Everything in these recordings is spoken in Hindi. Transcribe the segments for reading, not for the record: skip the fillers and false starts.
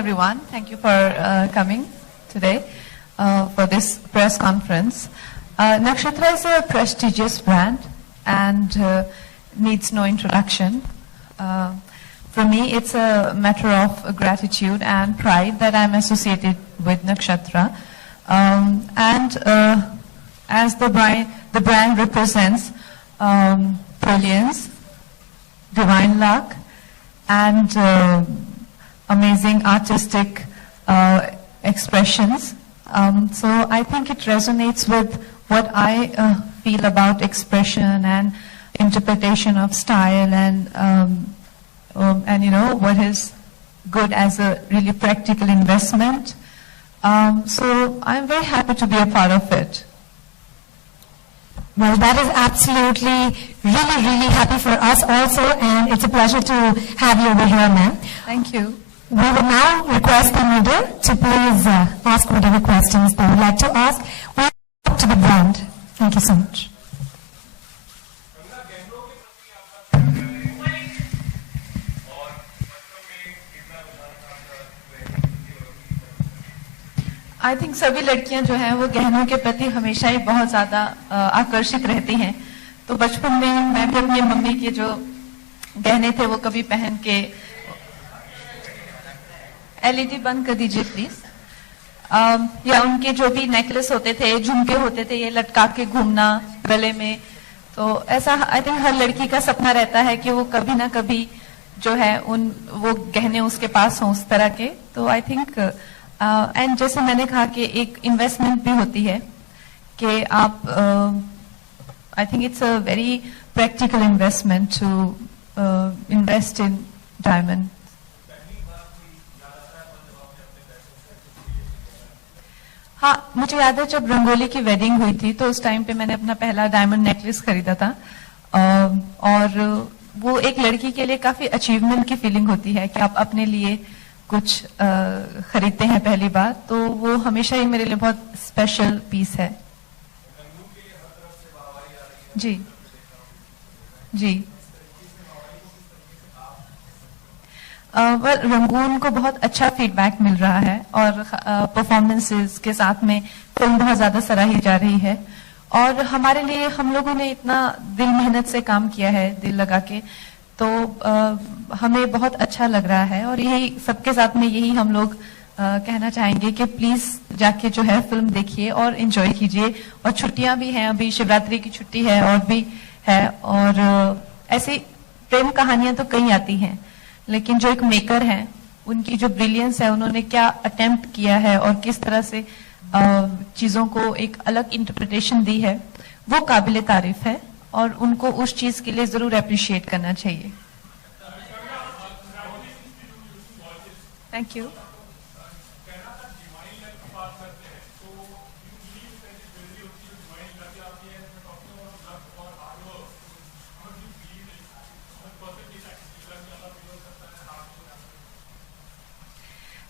everyone. Thank you for coming today for this press conference. Nakshatra is a prestigious brand and needs no introduction. For me, it's a matter of gratitude and pride that I'm associated with Nakshatra. As the brand represents brilliance, divine luck, and amazing artistic expressions. So I think it resonates with what I feel about expression and interpretation of style and you know what is good as a really practical investment. So I'm very happy to be a part of it. Well, that is absolutely, really happy for us also, and it's a pleasure to have you over here, ma'am. Thank you. We will now request the media to please ask whatever questions they would like to ask. Welcome to the brand. Thank you so much. I think सभी लड़कियां जो हैं वो गहनों के प्रति हमेशा ही बहुत ज्यादा आकर्षित रहती हैं। तो बचपन में मैं भी अपनी मम्मी के जो गहने थे वो कभी पहन के एलईडी बंद कर दीजिए प्लीज, या उनके जो भी नेकलेस होते थे, झुमके होते थे, ये लटका के घूमना गले में। तो ऐसा आई थिंक हर लड़की का सपना रहता है कि वो कभी ना कभी जो है वो गहने उसके पास हों उस तरह के। तो आई थिंक एंड जैसे मैंने कहा कि एक इन्वेस्टमेंट भी होती है कि आप I think it's a very practical investment to invest in diamond. हाँ, मुझे याद है जब रंगोली की वेडिंग हुई थी तो उस टाइम पे मैंने अपना पहला डायमंड नेकलेस खरीदा था, और वो एक लड़की के लिए काफी अचीवमेंट की फीलिंग होती है कि आप अपने लिए कुछ खरीदते हैं पहली बार। तो वो हमेशा ही मेरे लिए बहुत स्पेशल पीस है। जी जी रंगून को बहुत अच्छा फीडबैक मिल रहा है और परफॉर्मेंसेस के साथ में फिल्म बहुत ज्यादा सराही जा रही है। और हमारे लिए हम लोगों ने इतना दिल मेहनत से काम किया है, दिल लगा के, तो हमें बहुत अच्छा लग रहा है। और यही सबके साथ में यही हम लोग कहना चाहेंगे कि प्लीज जाके जो है फिल्म देखिए और एंजॉय कीजिए। और छुट्टियां भी हैं, अभी शिवरात्रि की छुट्टी है और भी है, और ऐसी प्रेम कहानियां तो कई आती हैं, लेकिन जो एक मेकर हैं उनकी जो ब्रिलियंस है, उन्होंने क्या अटेम्प्ट किया है और किस तरह से चीजों को एक अलग इंटरप्रिटेशन दी है, वो काबिले तारीफ है और उनको उस चीज के लिए जरूर अप्रिशिएट करना चाहिए। Thank you.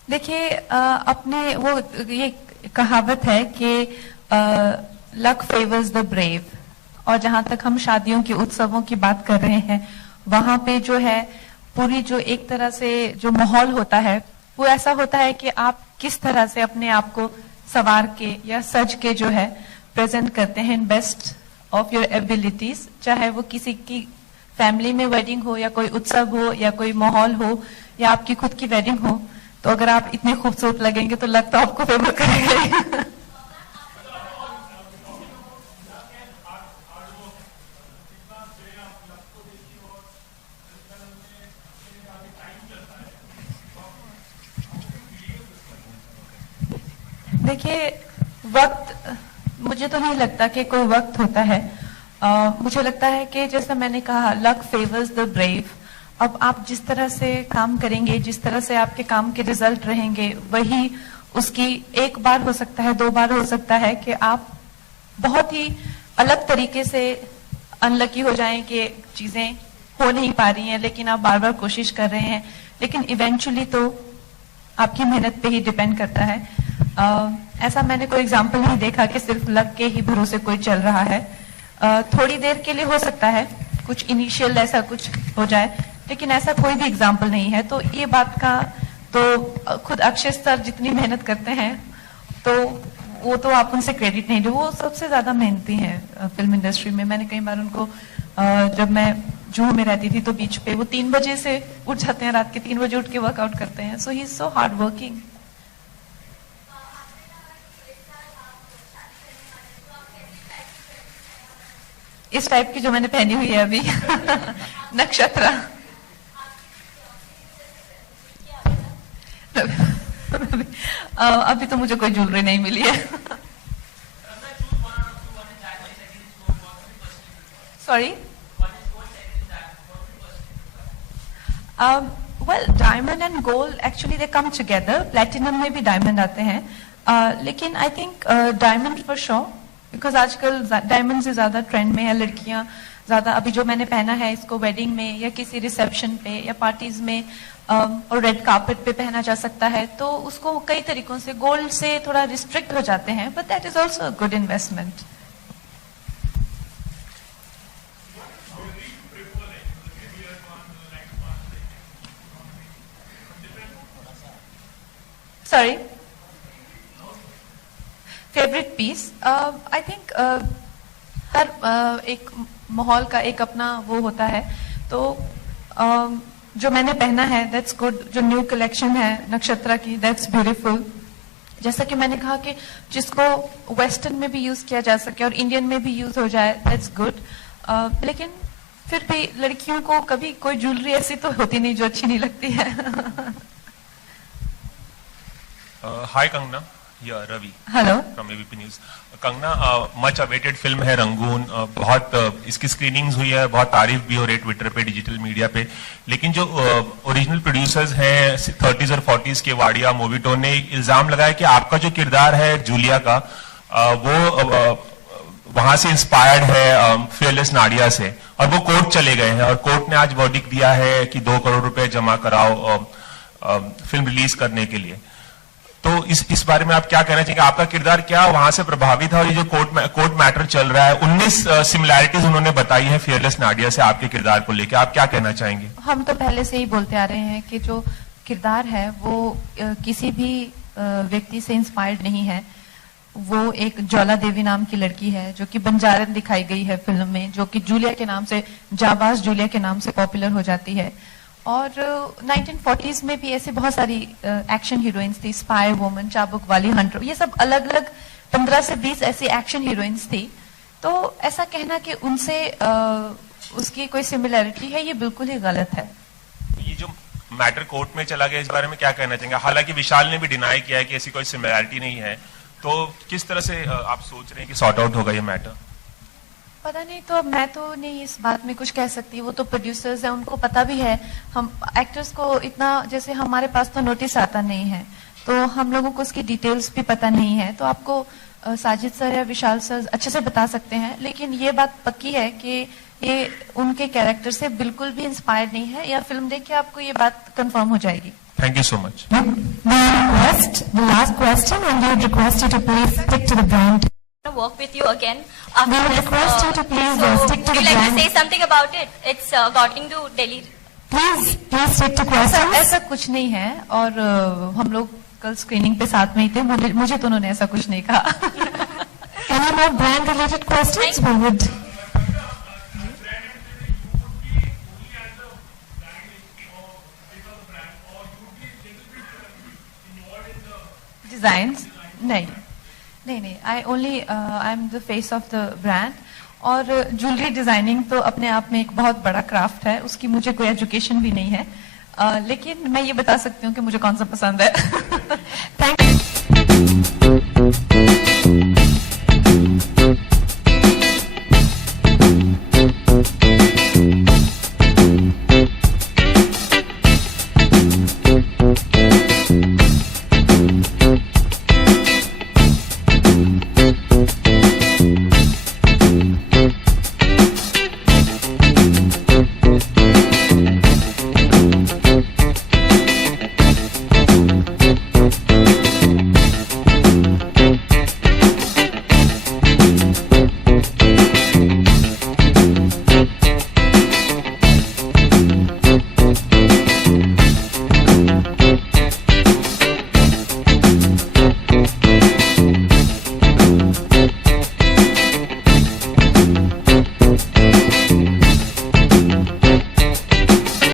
देखिए, अपने वो ये कहावत है कि लक फेवर्स द ब्रेव, और जहां तक हम शादियों के उत्सवों की बात कर रहे हैं, वहां पे जो है पूरी जो एक तरह से जो माहौल होता है वो ऐसा होता है कि आप किस तरह से अपने आप को संवार के या सज के जो है प्रेजेंट करते हैं in best of your abilities. चाहे वो किसी की फैमिली में वेडिंग हो या कोई उत्सव हो या कोई माहौल हो या आपकी खुद की वेडिंग हो, तो अगर आप इतने खूबसूरत लगेंगे तो लग तो आपको फेवर करेंगे। देखिए, वक्त, मुझे तो नहीं लगता कि कोई वक्त होता है। मुझे लगता है कि जैसा मैंने कहा, लक फेवर्स द ब्रेव। अब आप जिस तरह से काम करेंगे, जिस तरह से आपके काम के रिजल्ट रहेंगे, वही उसकी एक बार हो सकता है, 2 बार हो सकता है कि आप बहुत ही अलग तरीके से अनलकी हो जाएं कि चीजें हो नहीं पा रही हैं, लेकिन आप बार बार कोशिश कर रहे हैं, लेकिन इवेंचुअली तो आपकी मेहनत पे ही डिपेंड करता है। ऐसा मैंने कोई एग्जाम्पल नहीं देखा कि सिर्फ लक के ही भरोसे कोई चल रहा है। थोड़ी देर के लिए हो सकता है कुछ इनिशियल ऐसा कुछ हो जाए, लेकिन ऐसा कोई भी एग्जाम्पल नहीं है। तो ये बात का तो खुद अक्षय सर जितनी मेहनत करते हैं तो वो तो आप उनसे क्रेडिट नहीं दो, वो सबसे ज्यादा मेहनती हैं फिल्म इंडस्ट्री में। मैंने कई बार उनको जब मैं जूहू में रहती थी तो बीच पे वो 3 बजे से उठ जाते हैं, रात के 3 बजे उठ के वर्कआउट करते हैं। So he is so hard working. इस टाइप की जो मैंने पहनी हुई है अभी नक्षत्र। अभी तो मुझे कोई ज्वेलरी नहीं मिली है। Sorry. Well diamond and gold actually they come together. Platinum में भी डायमंड आते हैं, लेकिन I think diamond for sure, because आजकल डायमंड से ज्यादा ट्रेंड में है। लड़कियां ज्यादा, अभी जो मैंने पहना है इसको वेडिंग में या किसी रिसेप्शन पे या पार्टीज में और रेड कार्पेट पे पहना जा सकता है, तो उसको कई तरीकों से गोल्ड से थोड़ा रिस्ट्रिक्ट हो जाते हैं, but that is also a good investment. Sorry, favourite piece, I think हर एक माहौल का एक अपना वो होता है, तो जो मैंने पहना है दैट्स गुड। जो न्यू कलेक्शन है नक्षत्रा की दैट्स ब्यूटीफुल। जैसा कि मैंने कहा कि जिसको वेस्टर्न में भी यूज किया जा सके और इंडियन में भी यूज हो जाए दैट्स गुड। लेकिन फिर भी लड़कियों को कभी कोई ज्वेलरी ऐसी तो होती नहीं जो अच्छी नहीं लगती है। हाय कंगना, या Ravi hello from ABP news. Kangana, much awaited film है रंगून, बहुत इसकी स्क्रीनिंग्स हुई है, बहुत तारीफ भी हो रही है ट्विटर पे, डिजिटल मीडिया पे, लेकिन जो ओरिजिनल प्रोड्यूसर्स हैं 30s और 40s के वाडिया मोविटो ने इल्जाम लगाया कि आपका जो किरदार है जूलिया का वो वहां से इंस्पायर्ड है फियरलेस नाडिया से, और वो कोर्ट चले गए हैं और कोर्ट ने आज वर्डिक्ट दिया है कि 2 करोड़ रुपए जमा कराओ फिल्म रिलीज करने के लिए। तो इस बारे में आप क्या कहना चाहेंगे? आपका किरदार क्या वहां से प्रभावित है? और ये जो कोर्ट मैटर चल रहा है, 19 सिमिलैरिटीज उन्होंने बताई है फियरलेस नाडिया से आपके किरदार को लेकर, आप क्या कहना चाहेंगे? हम तो पहले से ही बोलते आ रहे हैं कि जो किरदार है वो किसी भी व्यक्ति से इंस्पायर्ड नहीं है। वो एक ज्वाला देवी नाम की लड़की है जो कि बंजारन दिखाई गई है फिल्म में, जो कि जूलिया के नाम से, जाबाज जूलिया के नाम से पॉपुलर हो जाती है। और 1940s में भी ऐसे बहुत सारी एक्शन हीरोइंस थी, स्पाई वुमन, चाबुक वाली, हंटर, ये सब अलग अलग 15 से 20 ऐसी एक्शन हीरोइंस थी। तो ऐसा कहना कि उनसे उसकी कोई सिमिलैरिटी है, ये बिल्कुल ही गलत है। ये जो मैटर कोर्ट में चला गया, इस बारे में क्या कहना चाहेंगे? हालांकि विशाल ने भी डिनाई किया है कि ऐसी कोई सिमिलैरिटी नहीं है, तो किस तरह से आप सोच रहे हैं कि सॉर्ट आउट होगा ये मैटर? पता नहीं, तो मैं तो नहीं इस बात में कुछ कह सकती। वो तो प्रोड्यूसर्स हैं, उनको पता भी है। हम एक्टर्स को इतना, जैसे हमारे पास तो नोटिस आता नहीं है, तो हम लोगों को उसकी डिटेल्स भी पता नहीं है। तो आपको साजिद सर या विशाल सर अच्छे से बता सकते हैं, लेकिन ये बात पक्की है कि ये उनके कैरेक्टर से बिल्कुल भी इंस्पायर्ड नहीं है, या फिल्म देख के आपको ये बात कंफर्म हो जाएगी। Thank you so much. The last question, and we would request you to please stick to the brand. Work with you again. We would request you to please stick to the would you like to brand. say something about it? It's according to Delhi. Please stick to questions. ऐसा कुछ नहीं है, और हम लोग कल स्क्रीनिंग पे साथ में ही थे, मुझे तो उन्होंने ऐसा कुछ नहीं कहा। Any more brand related questions? We would. Designs नहीं, I am the face of the brand. और ज्वेलरी डिजाइनिंग तो अपने आप में एक बहुत बड़ा क्राफ्ट है, उसकी मुझे कोई एजुकेशन भी नहीं है, लेकिन मैं ये बता सकती हूँ कि मुझे कौन सा पसंद है। Thank